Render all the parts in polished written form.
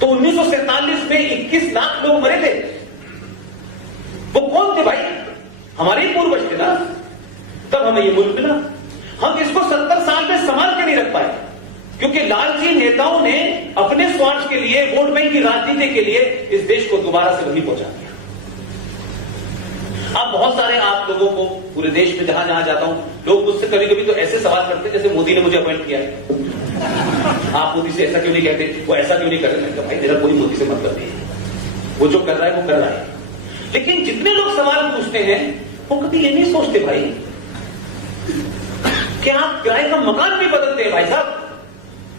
तो 1947 में 21 लाख लोग मरे थे। वो कौन थे भाई? हमारे ही पूर्वज थे ना। तब हमें ये मुल्क मिला। हम इसको 70 साल में संभाल के नहीं रख पाए, क्योंकि लालची नेताओं ने अपने स्वार्थ के लिए, वोट बैंक की राजनीति के लिए इस देश को दोबारा से वहीं पहुंचा दिया। अब बहुत सारे आप लोगों को पूरे देश में जहां जहां जाता हूं, लोग मुझसे कभी कभी तो ऐसे सवाल करते हैं जैसे मोदी ने मुझे अपॉइंट किया है। आप मोदी से ऐसा क्यों नहीं कहते, वो ऐसा क्यों नहीं कर रहे? भाई मेरा कोई मोदी से मतलब नहीं है, वो जो कर रहा है वो कर रहा है। लेकिन जितने लोग सवाल पूछते हैं वो कभी ये नहीं सोचते भाई कि आप किराए का मकान भी बदलते हैं भाई साहब,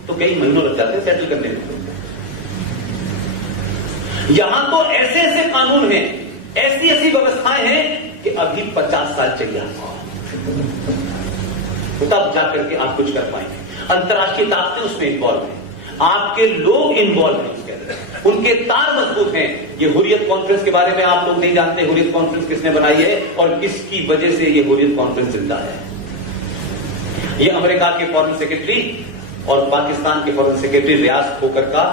तो कई महीनों लग जाते हैं सेटल करने में। यहां तो ऐसे ऐसे कानून हैं, ऐसी ऐसी व्यवस्थाएं हैं कि अभी 50 साल चाहिए आपको, तब जाकर के आप कुछ कर पाएंगे। अंतर्राष्ट्रीय ताकतें उसमें इन्वॉल्व हैं, आपके लोग इन्वॉल्व हैं उसके अंदर, उनके तार मजबूत हैं। ये हुर्रियत कॉन्फ्रेंस के बारे में आप लोग नहीं जानते, हुर्रियत कॉन्फ्रेंस किसने बनाई है और किसकी वजह से ये हुर्रियत कॉन्फ्रेंस जिंदा है। ये अमेरिका के फॉरेन सेक्रेटरी और पाकिस्तान के फॉरेन सेक्रेटरी रियाज खोकर का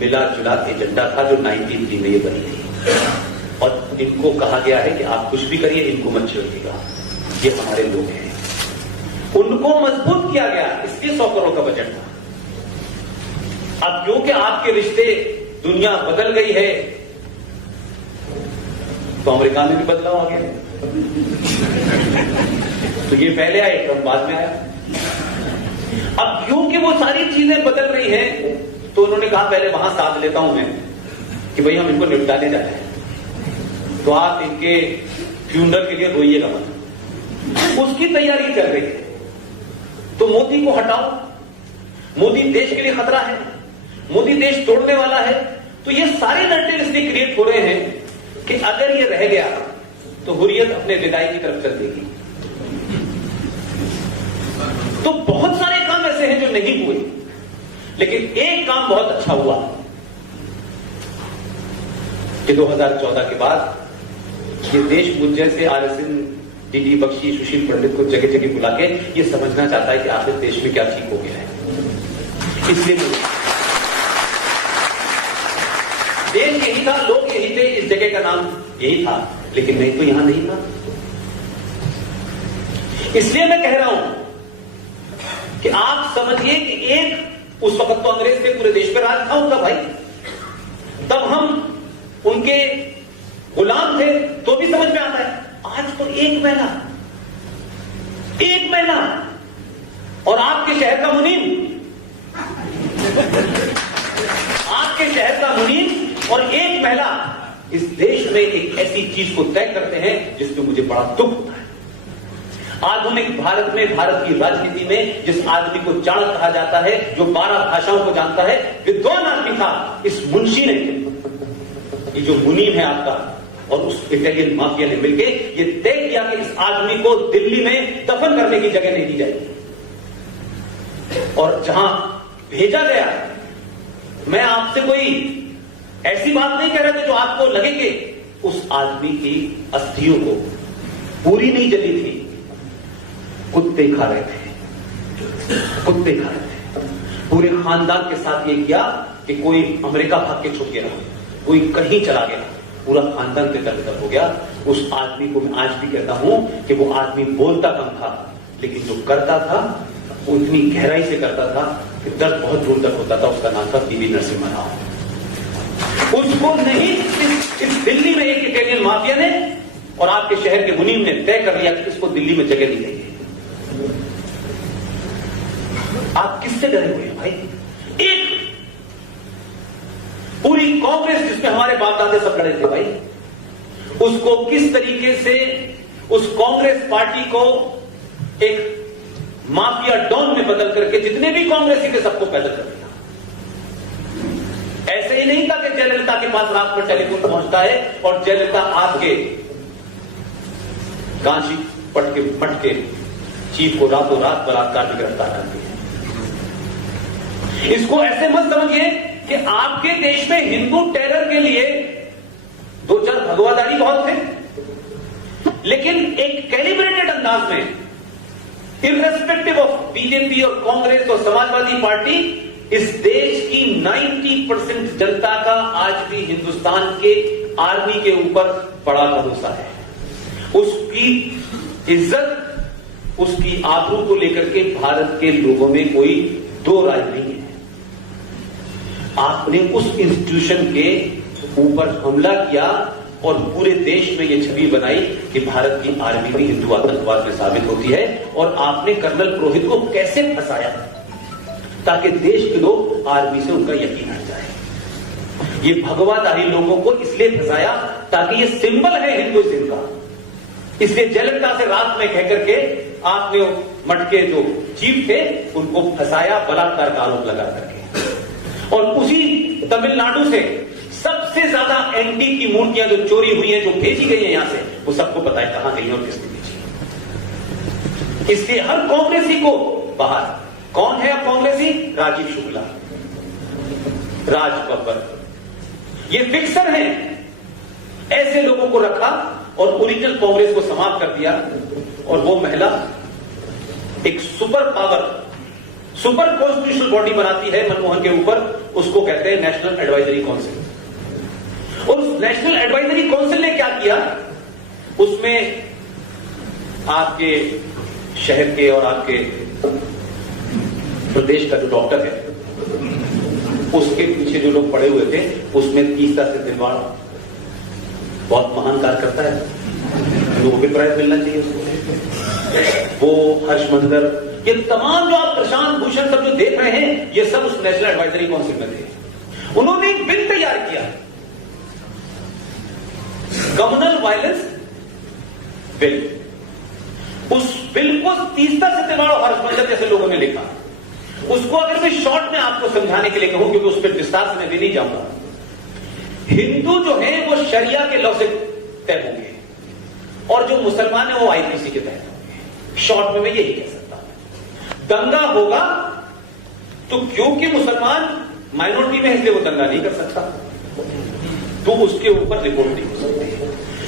मिला जुला एजेंडा था, जो 1993 में ये बनी थी। और इनको कहा गया है कि आप कुछ भी करिए, इनको मत छेड़िएगा, ये हमारे लोग हैं। उनको मजबूत किया गया, इसलिए 100 करोड़ का बजट था। अब क्योंकि आपके रिश्ते, दुनिया बदल गई है, तो अमेरिका में भी बदलाव आ गया। तो ये पहले आए, ट्रंप बाद में आया। अब क्योंकि वो सारी चीजें बदल रही हैं, तो उन्होंने कहा पहले वहां साथ लेता हूं मैं कि भाई हम इनको निपटाने जाते हैं, तो आप इनके फ्यूनरल के लिए रोइएगा मत। उसकी तैयारी कर रही है। तो मोदी को हटाओ, मोदी देश के लिए खतरा है, मोदी देश तोड़ने वाला है। तो ये सारे नैरेटिव इसलिए क्रिएट हो रहे हैं कि अगर ये रह गया तो हुर्रियत अपने विदाई की तरफ चल देगी। तो बहुत सारे काम ऐसे हैं जो नहीं हुए, लेकिन एक काम बहुत अच्छा हुआ कि 2014 के बाद ये देश मुझ जैसे RSN, DD बख्शी, सुशील पंडित को जगह जगह बुला के ये समझना चाहता है कि आखिर देश में क्या ठीक हो गया है। इसलिए देश यही था, लोग यही थे, इस जगह का नाम यही था, लेकिन नहीं तो यहां नहीं था। इसलिए मैं कह रहा हूं कि आप समझिए कि एक उस वक्त तो अंग्रेज के पूरे देश पर राज था उनका भाई, तब हम उनके गुलाम थे, तो भी समझ में आता है। आज तो एक महीना और आपके शहर का मुनीम, आपके शहर का मुनीम और एक महिला इस देश में एक ऐसी चीज को तय करते हैं जिसमें मुझे बड़ा दुख होता है। आधुनिक भारत में, भारत की राजनीति में जिस आदमी को चाणक्य कहा जाता है, जो 12 भाषाओं को जानता है, विद्वान आदमी था, इस मुंशी ने, ये जो मुनीम है आपका और उस इटालियन माफिया ने मिलकर ये तय किया कि इस आदमी को दिल्ली में दफन करने की जगह नहीं दी जाएगी। और जहां भेजा गया, मैं आपसे कोई ऐसी बात नहीं कह रहा कि जो आपको लगे कि उस आदमी की अस्थियों को पूरी नहीं जली थी, कुत्ते खा रहे थे, कुत्ते खा रहे थे। पूरे खानदान के साथ ये किया कि कोई अमेरिका भाग के छुप गया, कोई कहीं चला गया, पूरा खानदान के दर हो गया। उस आदमी को मैं आज भी कहता हूं कि वो आदमी बोलता कम था, लेकिन जो करता था वो इतनी गहराई से करता था कि दर्द बहुत दूर तक होता था। उसका नाम था पीवी नरसिम्हा राव। उसको नहीं, इस दिल्ली में एक इटालियन माफिया ने और आपके शहर के मुनीम ने तय कर लिया कि इसको दिल्ली में जगह दी गई है। आप किससे डरे हुए हैं भाई? एक पूरी कांग्रेस जिसमें हमारे बाप दादे सब लड़े थे भाई, उसको किस तरीके से उस कांग्रेस पार्टी को एक माफिया डॉन में बदल करके जितने भी कांग्रेसी थे सबको पैदल कर दिया। ऐसे ही नहीं था कि जयललिता के पास रात में टेलीफोन पहुंचता है और जयललिता आपके गांची पट के चीफ को रातों रात बलात्कार में गिरफ्तार करती है। इसको ऐसे मत समझिए कि आपके देश में हिंदू टेरर के लिए 2-4 भगवादारी बहुत थे, लेकिन एक कैलिब्रेटेड अंदाज में, इर्रेस्पेक्टिव ऑफ बीजेपी और कांग्रेस और समाजवादी पार्टी, इस देश की 90% जनता का आज भी हिंदुस्तान के आर्मी के ऊपर बड़ा भरोसा है। उसकी इज्जत, उसकी आबरू को लेकर के भारत के लोगों में कोई दो राय नहीं है। आपने उस इंस्टीट्यूशन के ऊपर हमला किया और पूरे देश में यह छवि बनाई कि भारत की आर्मी भी हिंदू आतंकवाद में साबित होती है। और आपने कर्नल पुरोहित को कैसे फंसाया ताकि देश के लोग आर्मी से उनका यकीन हट जाए। ये भगवाधारी लोगों को इसलिए फंसाया ताकि ये सिंबल है हिंदुइज्म का। इसलिए जयललिता से रात में कहकर के आपने मठ के जो चीफ थे उनको फंसाया, बलात्कार का आरोप लगा करके। और उसी तमिलनाडु से सबसे ज्यादा एंटी की मूर्तियां जो चोरी हुई हैं, जो भेजी गई हैं यहां से, वो सबको पता है कहां गई और किसने भेजी। इसलिए हर कांग्रेसी को बाहर। कौन है अब कांग्रेसी? राजीव शुक्ला, राज बब्बर, ये फिक्सर हैं। ऐसे लोगों को रखा और ओरिजिनल कांग्रेस को समाप्त कर दिया। और वो महिला एक super power, super constitutional body बनाती है मनमोहन के ऊपर, उसको कहते हैं नेशनल एडवाइजरी काउंसिल। और उस नेशनल एडवाइजरी काउंसिल ने क्या किया? उसमें आपके शहर के और आपके प्रदेश का जो डॉक्टर है, उसके पीछे जो लोग पड़े हुए थे, उसमें तीसरा से दिलवाड़ बहुत महान कार्य करता है, लोगों के प्राइज मिलना चाहिए उसको। वो हर्षमंदर, ये तमाम जो आप प्रशांत भूषण सब जो देख रहे हैं, ये सब उस नेशनल एडवाइजरी काउंसिल में थे। उन्होंने एक बिल तैयार किया, कम्युनल वायलेंस बिल। उस बिल को तीसरा से दिलवाड़ और हर्षमंदर जैसे लोगों ने लिखा। उसको अगर मैं शॉर्ट में आपको समझाने के लिए कहूं, क्योंकि उस पर विस्तार से मैं भी नहीं जाऊंगा। हिंदू जो है वो शरिया के लॉ से तय होंगे और जो मुसलमान है वो आईपीसी के तहत होंगे। शॉर्ट में मैं यही कह सकता हूं। दंगा होगा तो क्योंकि मुसलमान माइनॉरिटी में है इसलिए वो दंगा नहीं कर सकता, तो उसके ऊपर रिपोर्ट नहीं हो सकती।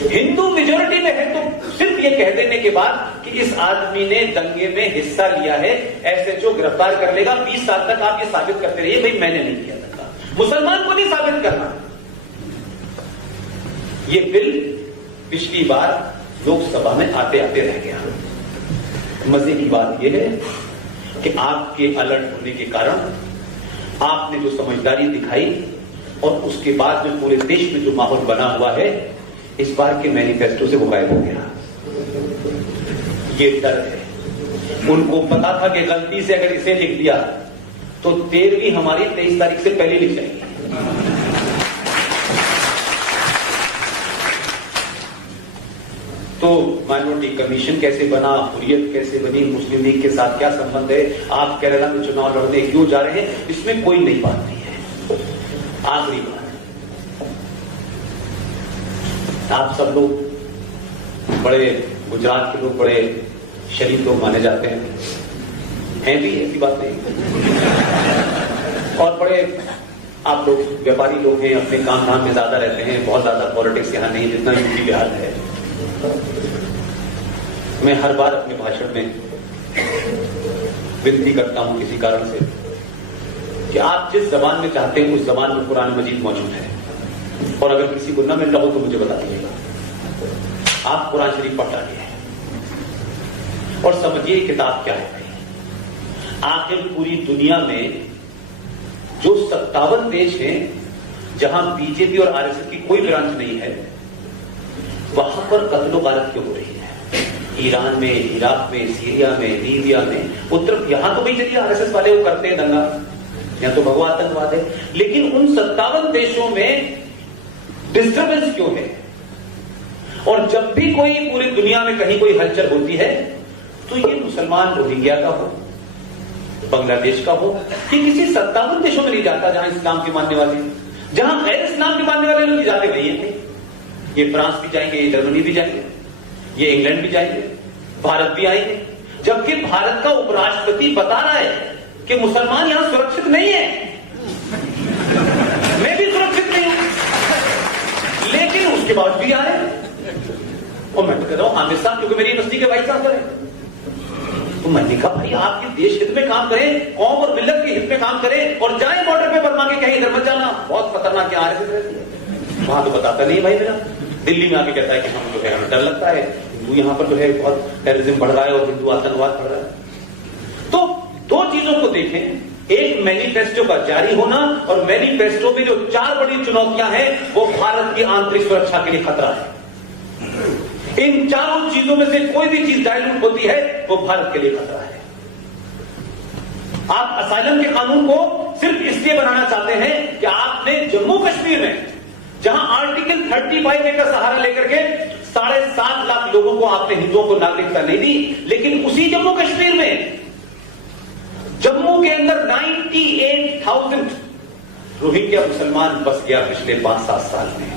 हिंदू मेजोरिटी में है तो सिर्फ ये कह देने के बाद कि इस आदमी ने दंगे में हिस्सा लिया है, एसएचओ गिरफ्तार कर लेगा। 20 साल तक आप ये साबित करते रहिए भाई मैंने नहीं किया दंगा। मुसलमान को नहीं साबित करना। ये बिल पिछली बार लोकसभा में आते आते रह गया। मजे की बात यह है कि आपके अलर्ट होने के कारण आपने जो समझदारी दिखाई और उसके बाद में पूरे देश में जो माहौल बना हुआ है, इस बार के मैनिफेस्टो से वो गायब हो गया। ये डर है। उनको पता था कि गलती से अगर इसे लिख दिया तो 13वीं हमारी 23 तारीख से पहले लिख जाएगी। तो माइनॉरिटी कमीशन कैसे बना, हुर्रियत कैसे बनी, मुस्लिम लीग के साथ क्या संबंध है, आप केरला में चुनाव लड़ने क्यों जा रहे हैं, इसमें कोई नई बात नहीं है। आखिरी बात, आप सब लोग बड़े, गुजरात के लोग बड़े शरीफ लोग माने जाते हैं भी, ऐसी बात नहीं। और बड़े आप लोग व्यापारी लोग हैं, अपने काम धाम में ज्यादा रहते हैं, बहुत ज्यादा पॉलिटिक्स यहां नहीं जितना यूपी बिहार है। मैं हर बार अपने भाषण में विनती करता हूं किसी कारण से कि आप जिस जबान में चाहते हैं उस जबान में कुरान मजीद मौजूद है, और अगर किसी को न मिल रहा हो तो मुझे बता दीजिएगा। आप कुरान शरीफ पढ़ डालिए और समझिए किताब क्या है। आखिर पूरी दुनिया में जो 57 देश हैं जहां बीजेपी और आरएसएस की कोई ब्रांच नहीं है, वहां पर कत्लो गारत क्यों हो रही है? ईरान में, इराक में, सीरिया में, लीबिया में, उत्तर, यहां तो भाई चलिए आरएसएस वाले वो करते हैं दंगा, यहां तो भगवा आतंकवाद है, लेकिन उन 57 देशों में डिस्टर्बेंस क्यों है? और जब भी कोई पूरी दुनिया में कहीं कोई हलचल होती है तो ये मुसलमान रोहिंग्या का हो, बांग्लादेश का हो, कि किसी 57 देशों में नहीं जाता जहां इस्लाम के मानने वाले, जहां गैर इस्लाम के मानने वाले लोग जाते वही हैं। ये फ्रांस भी जाएंगे, ये जर्मनी भी जाएंगे, ये इंग्लैंड भी जाएंगे, भारत भी आएंगे, जबकि भारत का उपराष्ट्रपति बता रहा है कि मुसलमान यहां सुरक्षित नहीं है। मैं भी सुरक्षित नहीं हूं, लेकिन उसके बाद भी आ रहे हैं। और मैं तो कह रहा हूं हामिद साहब, क्योंकि मेरी यूनिवर्सिटी के वाइस चांसलर है, तो मैंने कहा भाई आपके देश हित में काम करें, कौम और मिल्लत के हित में काम करें और जाए बॉर्डर पे बर्मा के कहीं इधर मत जाना, बहुत खतरनाक आरएसएस रहती है। वहां तो बताता नहीं भाई मेरा, दिल्ली में आके कहता है कि हम जो है हमें डर लगता है, हिंदू यहाँ पर जो है बहुत टेररिज्म बढ़ रहा है और हिंदू आतंकवाद बढ़ रहा है। तो दो चीजों को देखें, एक मैनिफेस्टो का जारी होना और मैनिफेस्टो में जो 4 बड़ी चुनौतियां हैं वो भारत की आंतरिक सुरक्षा के लिए खतरा है। इन चारों चीजों में से कोई भी चीज डायलूट होती है वो भारत के लिए खतरा है। आप असाइलम के कानून को सिर्फ इसलिए बनाना चाहते हैं कि आपने जम्मू कश्मीर में जहां आर्टिकल 35A का सहारा लेकर के 7.5 लाख लोगों को आपने हिंदुओं को नागरिकता नहीं दी, लेकिन उसी जम्मू कश्मीर में जम्मू के अंदर 98,000 रोहिंग्या मुसलमान बस गया पिछले 5-7 साल में।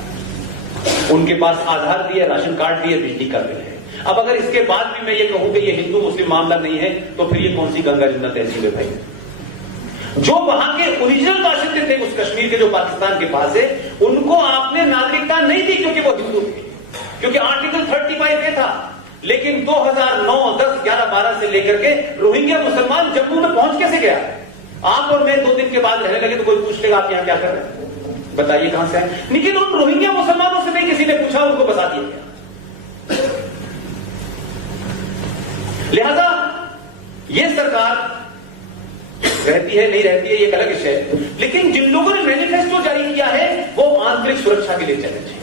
उनके पास आधार दिए, राशन कार्ड दिए, बिजली का बिल है। अब अगर इसके बाद भी मैं ये कहूं कि ये हिंदू मुस्लिम मामला नहीं है तो फिर ये कौन सी गंगा जमुना तहसील है भाई। जो वहां के ओरिजिनल बाशिंदे थे उस कश्मीर के जो पाकिस्तान के पास है, उनको आपने नागरिकता नहीं दी क्योंकि वो हिंदू थे, क्योंकि आर्टिकल 35A था। लेकिन 2009, 10, 11, 12 से लेकर के रोहिंग्या मुसलमान जम्मू में पहुंच कैसे गया? आप और मैं 2 दिन के बाद रहने लगे तो कोई पूछ लेगा आप यहां क्या कर रहे हैं, बताइए कहां से आए। लेकिन उन रोहिंग्या मुसलमानों से नहीं किसी ने पूछा, उनको बता दिया गया। लिहाजा ये सरकार रहती है नहीं रहती है ये एक अलग विषय है, लेकिन जिन लोगों ने मैनिफेस्टो जारी किया है वो आंतरिक सुरक्षा के लिए चैलेंज है।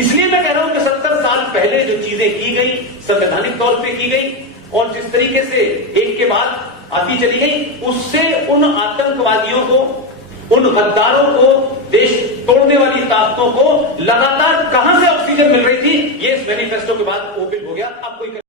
इसलिए मैं कह रहा हूं कि 70 साल पहले जो चीजें की गई संवैधानिक तौर पे की गई और जिस तरीके से एक के बाद आती चली गई, उससे उन आतंकवादियों को, उन गद्दारों को, देश तोड़ने वाली ताकतों को लगातार कहां से ऑक्सीजन मिल रही थी, ये इस मैनिफेस्टो के बाद ओपन हो गया। अब कोई